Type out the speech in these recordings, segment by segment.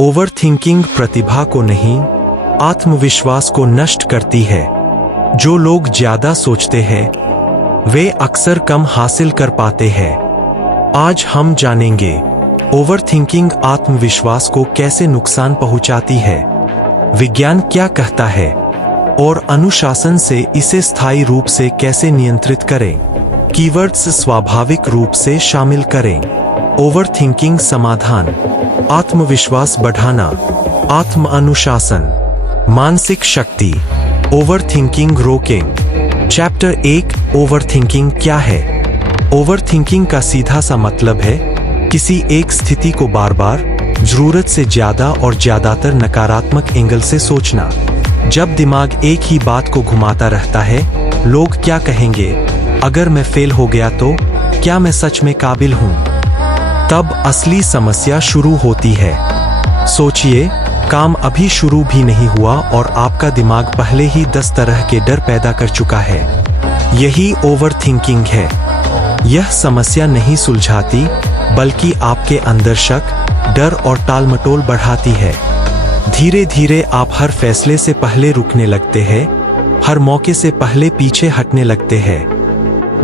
Overthinking प्रतिभा को नहीं, आत्मविश्वास को नष्ट करती है। जो लोग ज्यादा सोचते हैं वे अक्सर कम हासिल कर पाते हैं। आज हम जानेंगे ओवरथिंकिंग आत्मविश्वास को कैसे नुकसान पहुंचाती है, विज्ञान क्या कहता है और अनुशासन से इसे स्थायी रूप से कैसे नियंत्रित करें। कीवर्ड्स स्वाभाविक रूप से शामिल करें। ओवरथिंकिंग समाधान, आत्मविश्वास बढ़ाना, आत्म अनुशासन, मानसिक शक्ति। ओवरथिंकिंग रोकें। चैप्टर 1 ओवरथिंकिंग क्या है? ओवरथिंकिंग का सीधा सा मतलब है किसी एक स्थिति को बार बार, जरूरत से ज्यादा और ज्यादातर नकारात्मक एंगल से सोचना। जब दिमाग एक ही बात को घुमाता रहता है, लोग क्या कहेंगे, अगर मैं फेल हो गया तो, क्या मैं सच में काबिल हूं, तब असली समस्या शुरू होती है। सोचिए, काम अभी शुरू भी नहीं हुआ और आपका दिमाग पहले ही 10 तरह के डर पैदा कर चुका है। यही ओवरथिंकिंग है। यह समस्या नहीं सुलझाती, बल्कि आपके अंदर शक, डर और टालमटोल बढ़ाती है। धीरे धीरे आप हर फैसले से पहले रुकने लगते हैं, हर मौके से पहले पीछे हटने लगते हैं।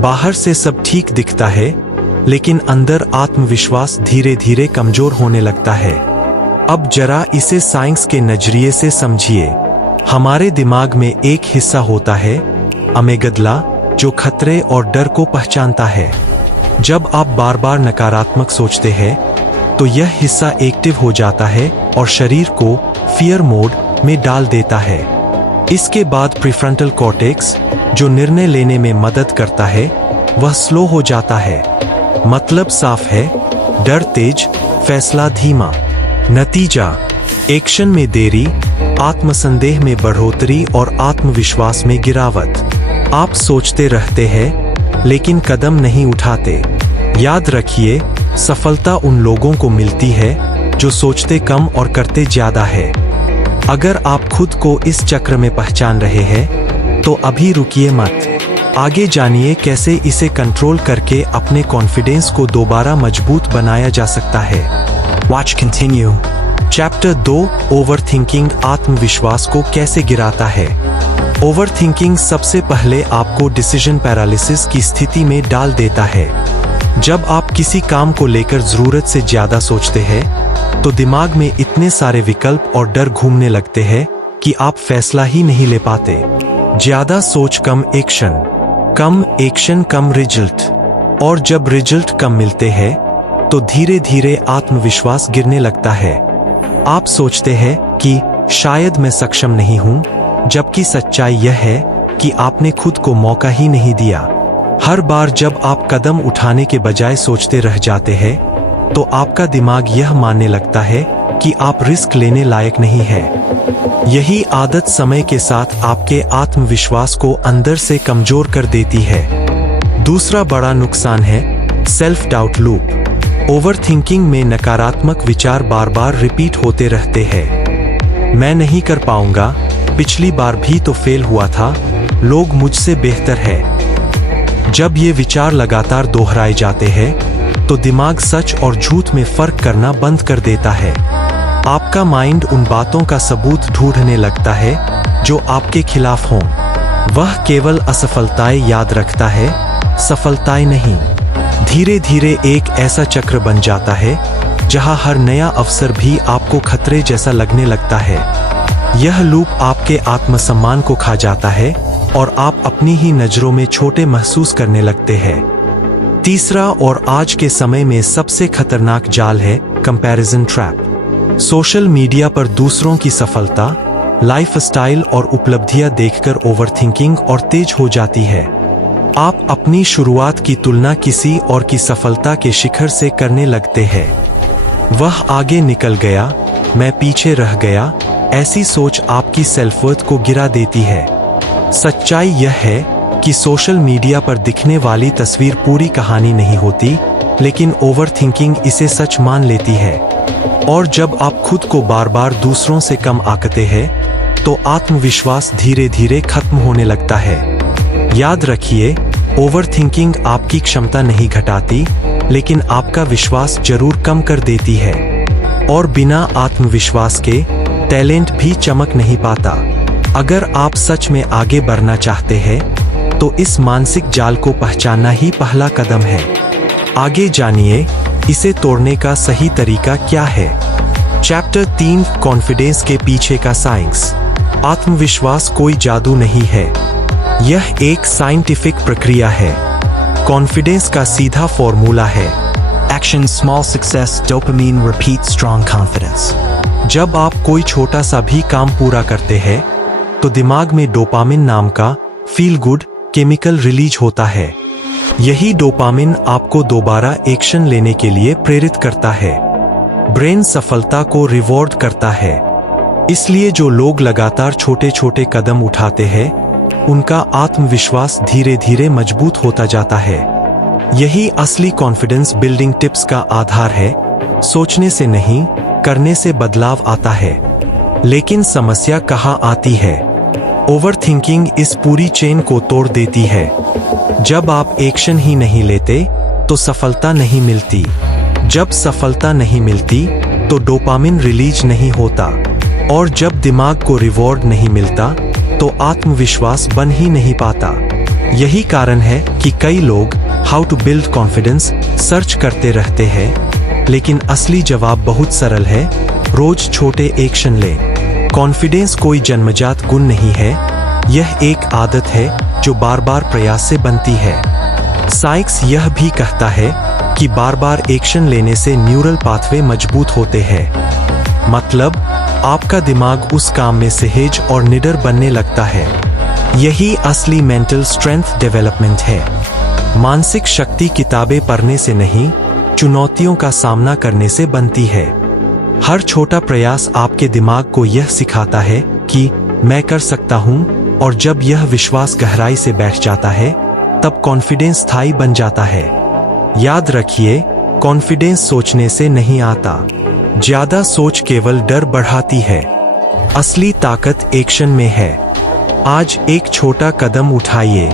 बाहर से सब ठीक दिखता है, लेकिन अंदर आत्मविश्वास धीरे धीरे कमजोर होने लगता है। अब जरा इसे साइंस के नजरिए से समझिए। हमारे दिमाग में एक हिस्सा होता है, अमेगडला, जो खतरे और डर को पहचानता है। जब आप बार बार नकारात्मक सोचते हैं, तो यह हिस्सा एक्टिव हो जाता है और शरीर को फियर मोड में डाल देता है। इसके बाद प्रीफ्रंटल कॉर्टेक्स, जो निर्णय लेने में मदद करता है, वह स्लो हो जाता है। मतलब साफ है, डर तेज, फैसला धीमा। नतीजा, एक्शन में देरी, आत्मसंदेह में बढ़ोतरी और आत्मविश्वास में गिरावट। आप सोचते रहते हैं, लेकिन कदम नहीं उठाते। याद रखिए, सफलता उन लोगों को मिलती है जो सोचते कम और करते ज्यादा है। अगर आप खुद को इस चक्र में पहचान रहे हैं, तो अभी रुकिए मत। आगे जानिए कैसे इसे कंट्रोल करके अपने कॉन्फिडेंस को दोबारा मजबूत बनाया जा सकता है। Watch continue. चैप्टर 2 ओवरथिंकिंग आत्मविश्वास को कैसे गिराता है। ओवरथिंकिंग सबसे पहले आपको डिसीजन पैरालिसिस की स्थिति में डाल देता है। जब आप किसी काम को लेकर जरूरत से ज्यादा सोचते हैं, तो दिमाग में इतने सारे विकल्प और डर घूमने लगते हैं कि आप फैसला ही नहीं ले पाते। ज्यादा सोच कम एक्शन, कम एक्शन कम रिजल्ट, और जब रिजल्ट कम मिलते हैं, तो धीरे धीरे आत्मविश्वास गिरने लगता है। आप सोचते हैं कि शायद मैं सक्षम नहीं हूं, जबकि सच्चाई यह है कि आपने खुद को मौका ही नहीं दिया। हर बार जब आप कदम उठाने के बजाय सोचते रह जाते हैं, तो आपका दिमाग यह मानने लगता है कि आप रिस्क लेने लायक नहीं है। यही आदत समय के साथ आपके आत्मविश्वास को अंदर से कमजोर कर देती है। दूसरा बड़ा नुकसान है सेल्फ डाउट लूप। ओवरथिंकिंग में नकारात्मक विचार बार बार रिपीट होते रहते हैं। मैं नहीं कर पाऊंगा, पिछली बार भी तो फेल हुआ था, लोग मुझसे बेहतर है। जब ये विचार लगातार दोहराए जाते हैं, तो दिमाग सच और झूठ में फर्क करना बंद कर देता है। आपका माइंड उन बातों का सबूत ढूंढने लगता है जो आपके खिलाफ हों। वह केवल असफलताएं याद रखता है, सफलताएं नहीं। धीरे धीरे एक ऐसा चक्र बन जाता है जहां हर नया अवसर भी आपको खतरे जैसा लगने लगता है। यह लूप आपके आत्मसम्मान को खा जाता है और आप अपनी ही नजरों में छोटे महसूस करने लगते हैं। तीसरा और आज के समय में सबसे खतरनाक जाल है कंपैरिजन ट्रैप। सोशल मीडिया पर दूसरों की सफलता, लाइफस्टाइल और उपलब्धियां देखकर ओवरथिंकिंग और तेज हो जाती है। आप अपनी शुरुआत की तुलना किसी और की सफलता के शिखर से करने लगते हैं। वह आगे निकल गया, मैं पीछे रह गया, ऐसी सोच आपकी सेल्फ-वर्थ को गिरा देती है। सच्चाई यह है कि सोशल मीडिया पर दिखने वाली तस्वीर पूरी कहानी नहीं होती, लेकिन ओवरथिंकिंग इसे सच मान लेती है। और जब आप खुद को बार बार दूसरों से कम आंकते हैं, तो आत्मविश्वास धीरे धीरे खत्म होने लगता है। याद रखिए, ओवरथिंकिंग आपकी क्षमता नहीं घटाती, लेकिन आपका विश्वास जरूर कम कर देती है। और बिना आत्मविश्वास के टैलेंट भी चमक नहीं पाता। अगर आप सच में आगे बढ़ना चाहते हैं तो इस मानसिक जाल को पहचानना ही पहला कदम है। आगे जानिए इसे तोड़ने का सही तरीका क्या है। चैप्टर 3 कॉन्फिडेंस के पीछे का साइंस। आत्मविश्वास कोई जादू नहीं है, यह एक साइंटिफिक प्रक्रिया है। कॉन्फिडेंस का सीधा फॉर्मूला है Action, small success, dopamine, repeat, strong confidence. जब आप कोई छोटा सा भी काम पूरा करते हैं तो दिमाग में डोपामिन नाम का फील गुड केमिकल रिलीज होता है। यही डोपामिन आपको दोबारा एक्शन लेने के लिए प्रेरित करता है। ब्रेन सफलता को रिवॉर्ड करता है। इसलिए जो लोग लगातार छोटे छोटे कदम उठाते हैं उनका आत्मविश्वास धीरे धीरे मजबूत होता जाता है। यही असली कॉन्फिडेंस बिल्डिंग टिप्स का आधार है। सोचने से नहीं, करने से बदलाव आता है। लेकिन समस्या कहाँ आती है? ओवरथिंकिंग इस पूरी चेन को तोड़ देती है। जब आप एक्शन ही नहीं लेते तो सफलता नहीं मिलती। जब सफलता नहीं मिलती तो डोपामिन रिलीज नहीं होता, और जब दिमाग को रिवॉर्ड नहीं मिलता तो आत्मविश्वास बन ही नहीं पाता। यही कारण है कि कई लोग how to build confidence search करते रहते हैं, लेकिन असली जवाब बहुत सरल है, रोज छोटे एक्शन लें। कॉन्फिडेंस कोई जन्मजात गुण नहीं है, यह एक आदत है जो बार बार प्रयास से बनती है। साइंस यह भी कहता है कि बार बार एक्शन लेने से न्यूरल पाथवे मजबूत होते हैं। मतलब आपका दिमाग उस काम में सहज और निडर बनने लगता है। यही असली मेंटल स्ट्रेंथ डेवलपमेंट है। मानसिक शक्ति किताबें पढ़ने से नहीं, चुनौतियों का सामना करने से बनती है। हर छोटा प्रयास आपके दिमाग को यह सिखाता है कि मैं कर सकता हूँ, और जब यह विश्वास गहराई से बैठ जाता है तब कॉन्फिडेंस स्थायी बन जाता है। याद रखिए, कॉन्फिडेंस सोचने से नहीं आता। ज्यादा सोच केवल डर बढ़ाती है। असली ताकत एक्शन में है। आज एक छोटा कदम उठाइए,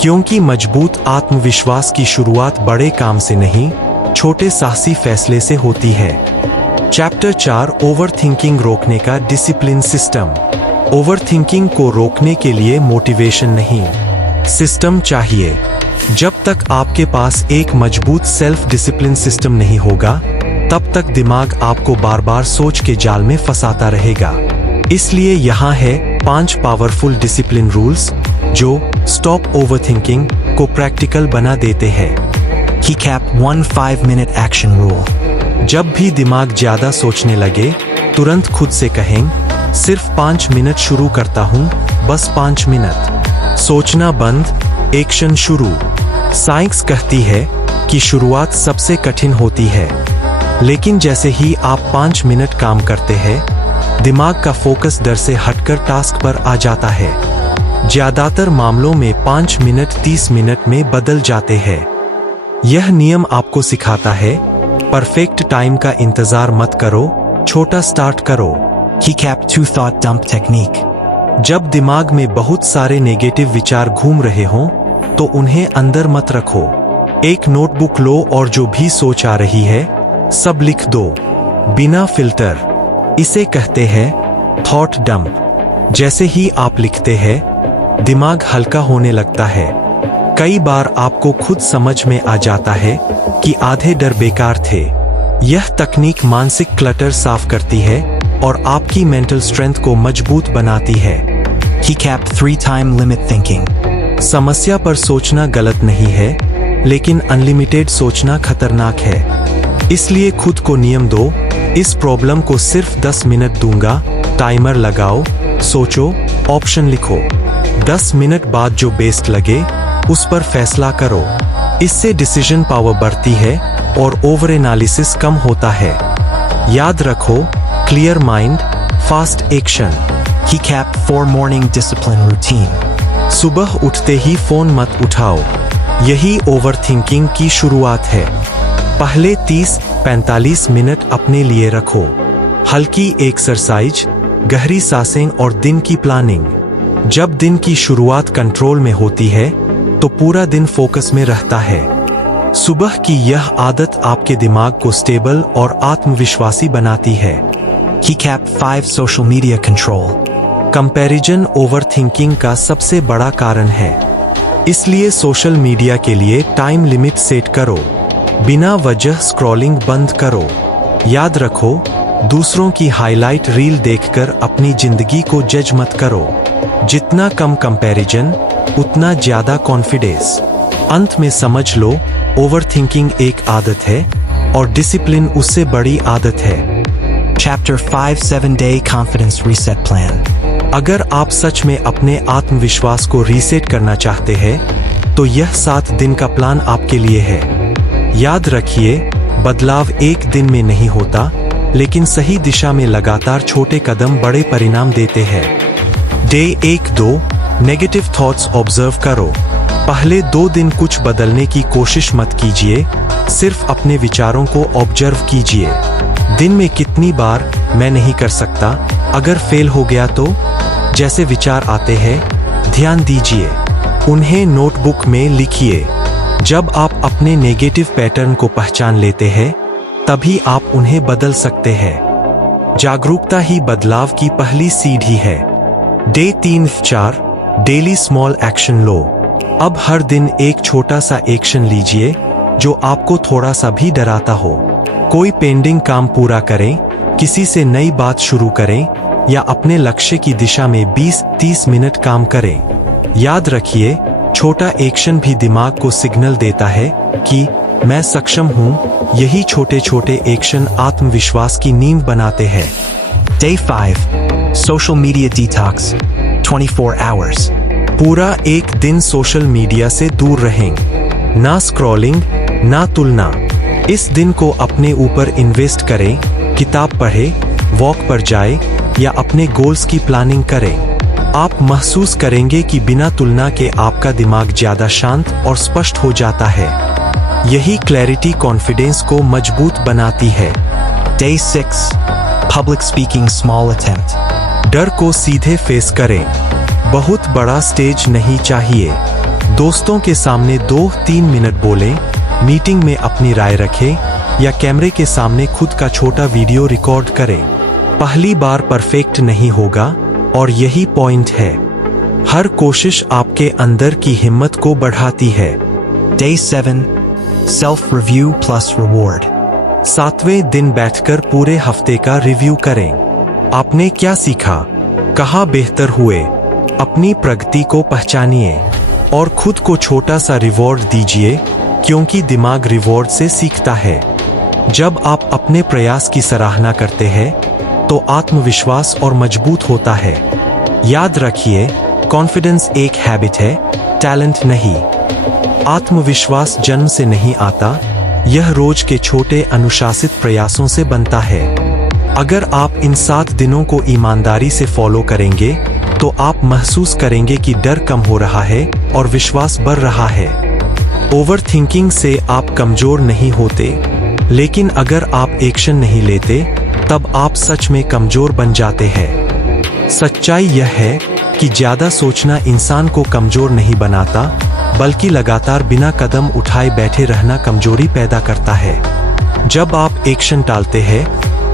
क्योंकि मजबूत आत्मविश्वास की शुरुआत बड़े काम से नहीं, छोटे साहसी फैसले से होती है। चैप्टर 4 ओवरथिंकिंग रोकने का डिसिप्लिन सिस्टम। ओवरथिंकिंग को रोकने के लिए मोटिवेशन नहीं, सिस्टम चाहिए। जब तक आपके पास एक मजबूत सेल्फ डिसिप्लिन सिस्टम नहीं होगा, तब तक दिमाग आपको बार बार सोच के जाल में फंसाता रहेगा। इसलिए यहाँ है 5 पावरफुल डिसिप्लिन रूल्स जो स्टॉप ओवरथिंकिंग को प्रैक्टिकल बना देते हैं। Keycap 1 5-minute action rule. जब भी दिमाग ज्यादा सोचने लगे, तुरंत खुद से कहें, सिर्फ 5 मिनट शुरू करता हूँ, बस 5 मिनट। सोचना बंद, एक्शन शुरू। साइंस कहती है कि शुरुआत सबसे कठिन होती है, लेकिन जैसे ही आप 5 मिनट काम करते हैं, दिमाग का फोकस डर से हटकर टास्क पर आ जाता है। ज्यादातर मामलों में 5 मिनट 30 मिनट में बदल जाते हैं। यह नियम आपको सिखाता है, परफेक्ट टाइम का इंतजार मत करो, छोटा स्टार्ट करो। Keycap 2 thought dump technique. जब दिमाग में बहुत सारे नेगेटिव विचार घूम रहे हों, तो उन्हें अंदर मत रखो। एक नोटबुक लो और जो भी सोच आ रही है, सब लिख दो, बिना फिल्टर। इसे कहते हैं थॉट डंप। जैसे ही आप लिखते हैं, दिमाग हल्का होने लगता है। कई बार आपको खुद समझ में आ जाता है कि आधे डर बेकार थे। यह तकनीक मानसिक क्लटर साफ करती है और आपकी मेंटल स्ट्रेंथ को मजबूत बनाती है। Keycap 3 time limit thinking. समस्या पर सोचना गलत नहीं है, लेकिन अनलिमिटेड सोचना खतरनाक है। इसलिए खुद को नियम दो, इस प्रॉब्लम को सिर्फ 10 मिनट दूंगा। टाइमर लगाओ, सोचो, ऑप्शन लिखो। 10 मिनट बाद जो बेस्ट लगे उस पर फैसला करो। इससे डिसीजन पावर बढ़ती है और ओवर एनालिसिस कम होता है। याद रखो, clear mind, fast action. Keycap 4 morning discipline routine. सुबह उठते ही फोन मत उठाओ। यही ओवरथिंकिंग की शुरुआत है। पहले 30-45 मिनट अपने लिए रखो। हल्की एक्सरसाइज, गहरी सांसें और दिन की प्लानिंग। जब दिन की शुरुआत कंट्रोल में होती है तो पूरा दिन फोकस में रहता है। सुबह की यह आदत आपके दिमाग को स्टेबल और आत्मविश्वासी बनाती है। Keycap 5 Social Media Control. Comparison overthinking का सबसे बड़ा कारण है, इसलिए सोशल मीडिया के लिए टाइम लिमिट सेट करो। बिना वजह स्क्रॉलिंग बंद करो। याद रखो, दूसरों की हाईलाइट रील देखकर अपनी जिंदगी को जज मत करो। जितना कम कंपैरिजन, उतना ज्यादा कॉन्फिडेंस। अंत में समझ लो, ओवरथिंकिंग एक आदत है और डिसिप्लिन उससे बड़ी आदत है। Chapter 5 7-Day Confidence Reset Plan. अगर आप सच में अपने आत्मविश्वास को रीसेट करना चाहते हैं, तो यह 7 दिन का प्लान आपके लिए है। याद रखिए, बदलाव एक दिन में नहीं होता, लेकिन सही दिशा में लगातार छोटे कदम बड़े परिणाम देते हैं। डे 1-2 नेगेटिव थॉट्स ऑब्जर्व करो। पहले 2 दिन कुछ बदलने की कोशिश मत कीजिए, सिर्फ अपने विचारों को ऑब्जर्व कीजिए। दिन में कितनी बार मैं नहीं कर सकता, अगर फेल हो गया तो, जैसे विचार आते हैं, ध्यान दीजिए, उन्हें नोटबुक में लिखिए। जब आप अपने नेगेटिव पैटर्न को पहचान लेते हैं, तभी आप उन्हें बदल सकते हैं। जागरूकता ही बदलाव की पहली सीढ़ी है। डे 3-4 डेली स्मॉल एक्शन लो। अब हर दिन एक छोटा सा एक्शन लीजिए जो आपको थोड़ा सा भी डराता हो। कोई पेंडिंग काम पूरा करें, किसी से नई बात शुरू करें, या अपने लक्ष्य की दिशा में 20-30 मिनट काम करें। याद रखिए, छोटा एक्शन भी दिमाग को सिग्नल देता है कि मैं सक्षम हूं। यही छोटे छोटे एक्शन आत्मविश्वास की नींव बनाते हैं। Day 5 Social Media Detox 24 hours. पूरा एक दिन सोशल मीडिया से दूर रहें। ना स्क्रॉलिंग, ना तुलना। इस दिन को अपने ऊपर इन्वेस्ट करें, किताब पढ़ें, वॉक पर जाएं, या अपने गोल्स की प्लानिंग करें। आप महसूस करेंगे कि बिना तुलना के आपका दिमाग ज्यादा शांत और स्पष्ट हो जाता है। यही क्लैरिटी कॉन्फिडेंस को मजबूत बनाती है। Day 6 Public Speaking Small Attempt. डर को सीधे फेस करें। बहुत बड़ा स्टेज नहीं चाहिए। दोस्तों के सामने 2-3 मिनट बोलें, मीटिंग में अपनी राय रखें, या कैमरे के सामने खुद का छोटा वीडियो रिकॉर्ड करें। पहली बार परफेक्ट नहीं होगा, और यही पॉइंट है। हर कोशिश आपके अंदर की हिम्मत को बढ़ाती है। Day 7 Self Review Plus Reward. 7वें दिन बैठकर पूरे हफ्ते का रिव्यू करें। आपने क्या सीखा, कहाँ बेहतर हुए, अपनी प्रगति को पहचानिए, और खुद को छोटा सा रिवॉर्ड दीजिए, क्योंकि दिमाग रिवॉर्ड से सीखता है। जब आप अपने प्रयास की सराहना करते हैं, तो आत्मविश्वास और मजबूत होता है। याद रखिए, कॉन्फिडेंस एक हैबिट है, टैलेंट नहीं। आत्मविश्वास जन्म से नहीं आता, यह रोज के छोटे अनुशासित प्रयासों से बनता है। अगर आप इन 7 दिनों को ईमानदारी से फॉलो करेंगे, तो आप महसूस करेंगे कि डर कम हो रहा है और विश्वास बढ़ रहा है। ओवरथिंकिंग से आप कमजोर नहीं होते, लेकिन अगर आप एक्शन नहीं लेते, तब आप सच में कमजोर बन जाते हैं। सच्चाई यह है कि ज्यादा सोचना इंसान को कमजोर नहीं बनाता, बल्कि लगातार बिना कदम उठाए बैठे रहना कमजोरी पैदा करता है। जब आप एक्शन टालते हैं,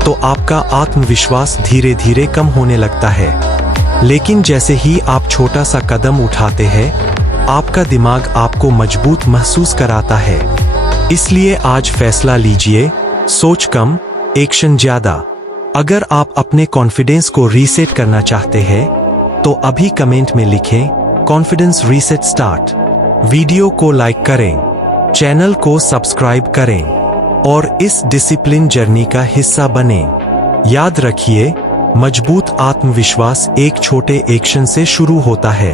तो आपका आत्मविश्वास धीरे धीरे कम होने लगता है। लेकिन जैसे ही आप छोटा सा कदम उठाते हैं, आपका दिमाग आपको मजबूत महसूस कराता है। इसलिए आज फैसला लीजिए, सोच कम, एक्शन ज्यादा। अगर आप अपने कॉन्फिडेंस को रीसेट करना चाहते हैं, तो अभी कमेंट में लिखें, कॉन्फिडेंस रीसेट स्टार्ट। वीडियो को लाइक करें, चैनल को सब्सक्राइब करें, और इस डिसिप्लिन जर्नी का हिस्सा बनें। याद रखिए, मजबूत आत्मविश्वास एक छोटे एक्शन से शुरू होता है।